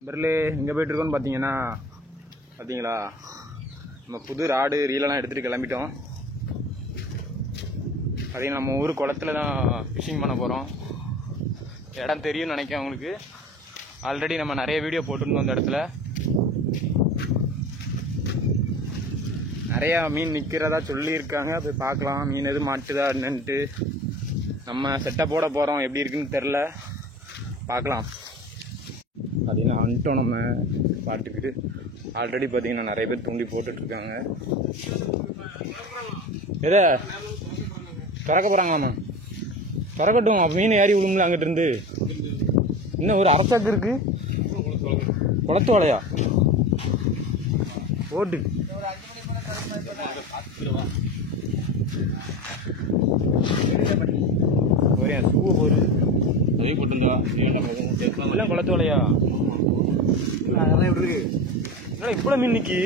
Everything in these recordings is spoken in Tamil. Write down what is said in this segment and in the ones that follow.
நண்பர்களே எங்கே போயிட்டுருக்கோன்னு பார்த்தீங்களா நம்ம புது ராடு ரீலெல்லாம் எடுத்துகிட்டு கிளம்பிட்டோம். பார்த்தீங்கன்னா நம்ம ஊர் குளத்துல தான் ஃபிஷிங் பண்ண போகிறோம். இடம் தெரியும்னு நினைக்கிறேன் உங்களுக்கு. ஆல்ரெடி நம்ம நிறைய வீடியோ போட்டுருந்தோம். அந்த இடத்துல நிறையா மீன் நிற்கிறதா சொல்லியிருக்காங்க. போய் பார்க்கலாம் மீன் எதுவும் மாட்டுதா என்னன்ட்டு. நம்ம செட்டப்போட போகிறோம், எப்படி இருக்குன்னு தெரில, பார்க்கலாம். பார்த்தீங்கன்னா வந்துட்டோம் நம்ம பாட்டுக்கு. ஆல்ரெடி பார்த்தீங்கன்னா நிறைய பேர் தூண்டி போட்டுட்ருக்காங்க. எதை திறக்க போகிறாங்களாம்மா? திறக்கட்டும், மீன் ஏறி விழும்ல அங்கிட்டு இருந்து. இன்னும் ஒரு அரசாக்கு இருக்கு. குளத்து வலையா போட்டு சூ போரு அதே போட்டுருந்தா எல்லாம் குளத்து வலையா? அதெல்லாம் எப்படி இருக்கு? இப்ப மீன் நிக்கி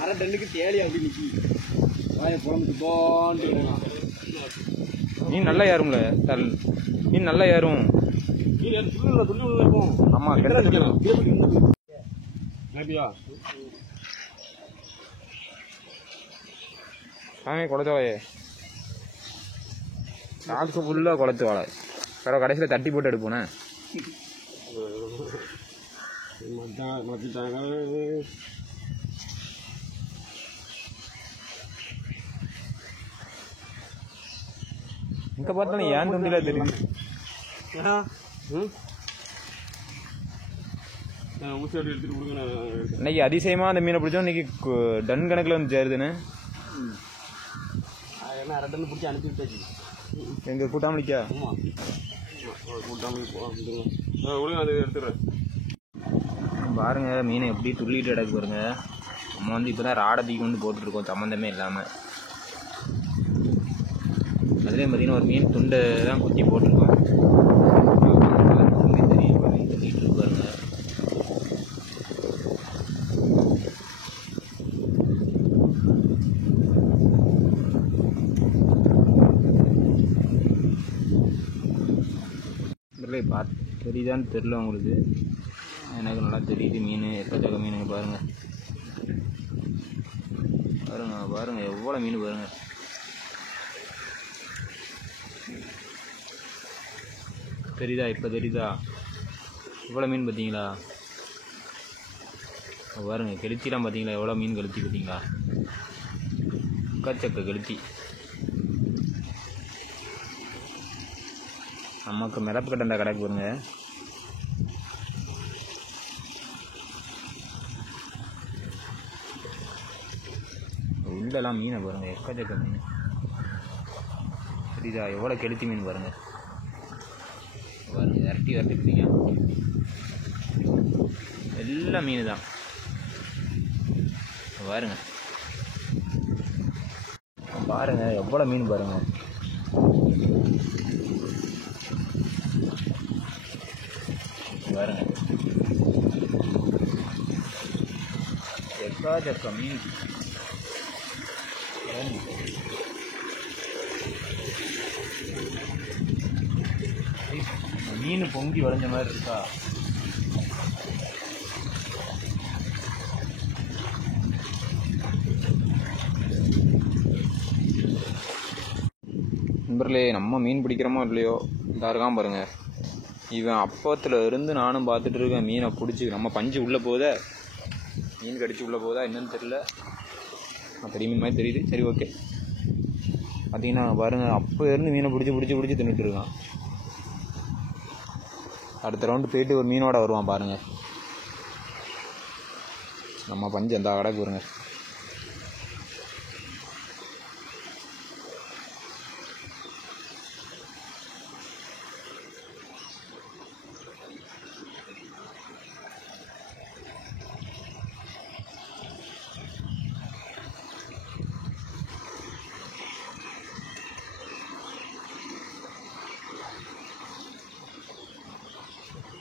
அரை டன்னுக்கு தேலி அப்படி நிக்கி மீன் நல்லா ஏறும்ல. மீன் நல்லா ஏறும். ஆமா குளத்து வாழையே சாக்கு ஃபுல்லா குளத்து வாழை. வேற கடைசியில் தட்டி போட்டு எடுப்போனே. இங்க பார்த்தாலும் ஏன் தூண்டில தெரியுது. இன்னைக்கு அதிசயமா அந்த மீனை பிடிச்சோம். இன்னைக்கு டன் கணக்குல வந்து சேருதுன்னு எங்க கூட்டாமலிக்கா பாருங்க மீனை எப்படி துள்ளிட்டு கிடக்கு பாருங்க. நம்ம வந்து இப்பதான் ராடை தூக்கி கொண்டு போட்டுருக்கோம் சம்மந்தமே இல்லாம. அதுலேயும் பார்த்தீங்கன்னா ஒரு மீன் துண்டை தான் குத்தி போட்டிருக்கோம். தெரியும் துள்ளிட்டு இருக்கு பாருங்க. பார்த்து தெரியுதான்னு தெரில உங்களுக்கு. எனக்கு நல்லா தெரியுது. மீன் எக்கச்சக்க மீனுங்க பாருங்க. பாருங்க பாருங்க எவ்வளோ மீன் பாருங்க. தெரியுதா? இப்போ தெரியுதா? இவ்வளோ மீன் பார்த்தீங்களா? பாருங்க கெளுத்திலாம் பார்த்தீங்களா? எவ்வளோ மீன் கெளுத்தி பார்த்தீங்களா? எக்கச்சக்க கெளுத்தி. நமக்கு மிளப்பு கட்டண்டா கடைக்கு பாருங்க. உள்ளெல்லாம் மீனை பாருங்க, எக்கச்சக்க மீன். சரிதா? எவ்வளோ கெளுத்தி மீன் பாருங்க. பாருங்க விரட்டி விரட்டிங்க. எல்லாம் மீன் தான் பாருங்க. பாருங்க எவ்வளோ மீன் பாருங்க. பாருங்க எக்கச்சக்க மீன். மீன் பொங்கி வளைஞ்ச மாதிரி இருக்கா? நண்பர்களே நம்ம மீன் பிடிக்கிறோமோ இல்லையோ இதாக இருக்கான் பாருங்க. இவன் அப்பத்துல இருந்து நானும் பார்த்துட்டு இருக்கேன். மீனை பிடிச்சி நம்ம பஞ்சு உள்ளே போதா, மீன் கடிச்சு உள்ளே போதா என்னன்னு தெரியல. பெரிய மீன் மாதிரி தெரியுது. சரி ஓகே. பார்த்தீங்கன்னா பாருங்கள் அப்போ இருந்து மீனை பிடிச்சி தின்னுட்டு இருக்கான். அடுத்த ரவுண்டு போயிட்டு ஒரு மீனோட வருவான் பாருங்கள். நம்ம பஞ்சு அந்த கடைக்கு வருங்க.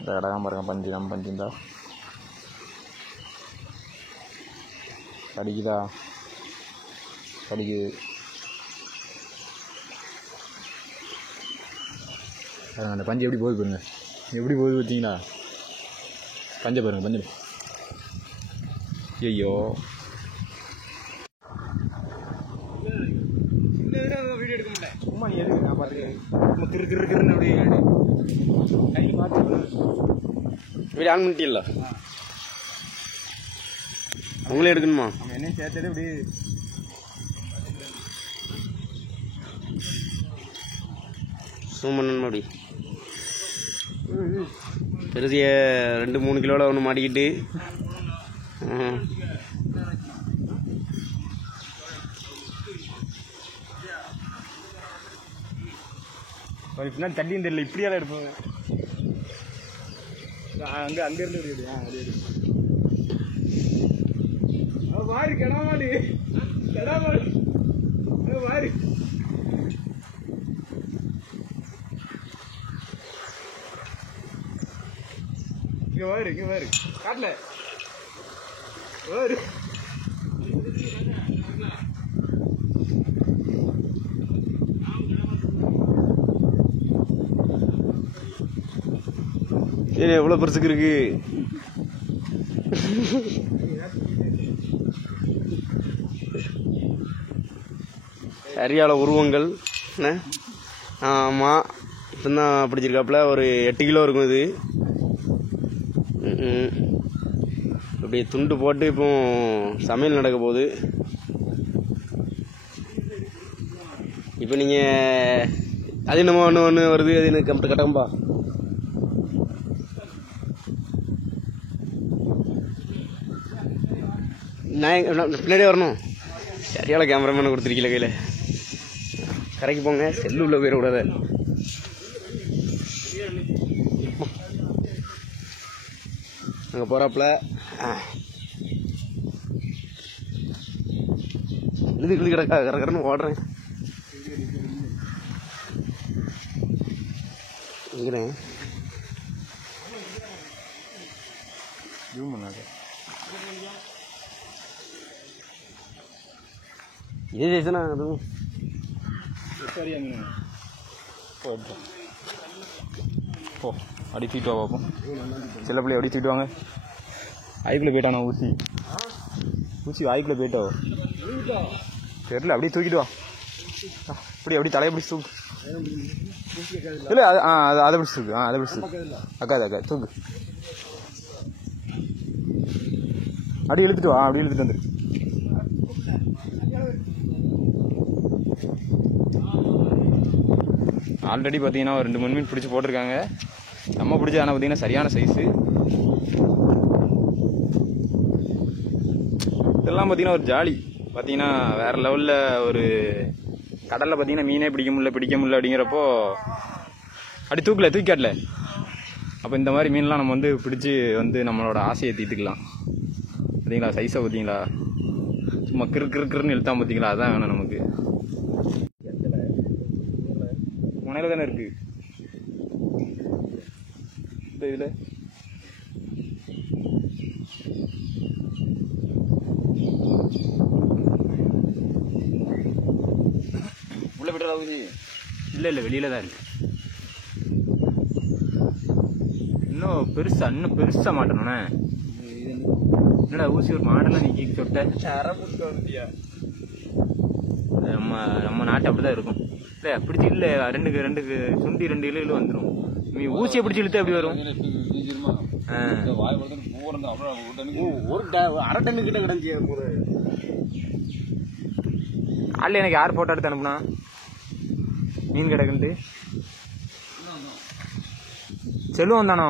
இந்த இடகாம பாருங்க பஞ்சு நம்ம பஞ்சு இருந்தா கடிக்குதா கடிக்குது. அந்த பஞ்சு எப்படி போகுது பாருங்க, எப்படி போகுது பார்த்தீங்களா? பஞ்சை பாருங்க பஞ்சு. ஐயோ வீடியோ எடுக்க முடியல, சும்மா நீ எதுக்கு நான் பார்த்துக்கிறேன். நம்ம கிருன்னு அப்படியே கை பார்த்து வீடியோ ஆன் பண்ணிட்டீல்ல, உங்களே எடுக்கணுமா? நம்ம என்னையும் சேர்த்தது இப்படி ஜூம் பண்ணணுமா? அப்படி பெருசிய 2-3 கிலோவில் ஒன்று மாட்டிக்கிட்டு பின்னாடி தட்டியும் தெரியல, இப்படியால எடுப்பாங்க. அங்கேருந்து எடுக்குது. வாரி கெடாமாடி கெடாமாடி வாரி இங்கே வாரு இங்கே வாரு காட்டல வாரு. ஏன் எவ்வளோ பெருசுக்கு இருக்கு? சரியால உருவங்கள் என்ன? ஆமாம், இப்போ தான் பிடிச்சிருக்காப்புல. ஒரு 8 கிலோ இருக்கும் இது. அப்படியே துண்டு போட்டு இப்போ சமையல் நடக்க போகுது. இப்போ நீங்கள் அது என்னமோ ஒன்று வருது, அது எனக்கு கட்டம்பா. நான் பின்னாடியே வரணும். சரியால கேமராமேனை கொடுத்துருக்கீங்கள கையில். கரைக்கு போங்க, செல்லு உள்ள போயிடக்கூடாது. அங்கே போகிறாப்புல இழுது கிடக்கா கரன்னு ஓடுறேன். இருக்கிறேன் இதே ஜெயிச்சனா அதுவும் ஓ அடி தூக்கிட்டு வா பார்ப்போம். சில பிள்ளை எப்படி தூக்கிட்டு வாங்க. வாய்க்குள்ளே போயிட்டானா ஊசி வாய்க்குள்ளே போயிட்டோ தெரியல. அப்படியே தூக்கிட்டு வா. அப்படி தலையை பிடிச்சி தூக்கு. இல்லை அதை பிடிச்சி தூக்கு. அதை பிடிச்சி தூக்கு. அக்கா தூக்கு. அப்படி இழுத்துட்டு வா. அப்படி இழுத்துட்டு வந்துரு. ஆல்ரெடி பார்த்தீங்கன்னா ஒரு 2-3 மீன் பிடிச்சி போட்டிருக்காங்க. நம்ம பிடிச்ச ஆனால் பார்த்தீங்கன்னா சரியான சைஸு. இதெல்லாம் பார்த்தீங்கன்னா ஒரு ஜாலி. பார்த்தீங்கன்னா வேறு லெவலில் ஒரு கடலில் பார்த்தீங்கன்னா மீனே பிடிக்க முடியல அப்படிங்கிறப்போ அப்படி தூக்கி காட்டல. அப்போ இந்த மாதிரி மீன்லாம் நம்ம வந்து பிடிச்சி வந்து நம்மளோட ஆசையை தீர்த்துக்கலாம். பார்த்தீங்களா சைஸை பார்த்தீங்களா? சும்மா கிறுன்னு இழுத்தான் பார்த்தீங்களா? அதான் வேணும் நமக்கு. முனையில் தானே இருக்கு இந்த இதில். உள்ள விட்டுறா ஊசி? இல்லை வெளியில தான் இருக்கு. இன்னும் பெருசா மாட்டணும்ண்ணே. என்னடா ஊசி ஒரு மாடலாம் நீ கீக் சொட்ட. நம்ம நாட்டு அப்படிதான் இருக்கும். இல்லை பிடிச்சி இல்லை 2 சுண்டி 2 கிலோ வந்துடும். நீ ஊசியை பிடிச்சி இழுத்து எப்படி வரும்? ஒரு அரை டன்னு கிட்ட கிடஞ்சி ஆள் எனக்கு யார் போட்டோ எடுத்து அனுப்புனா மீன் கிடக்குன்ட்டு? செல்வம் தானோ?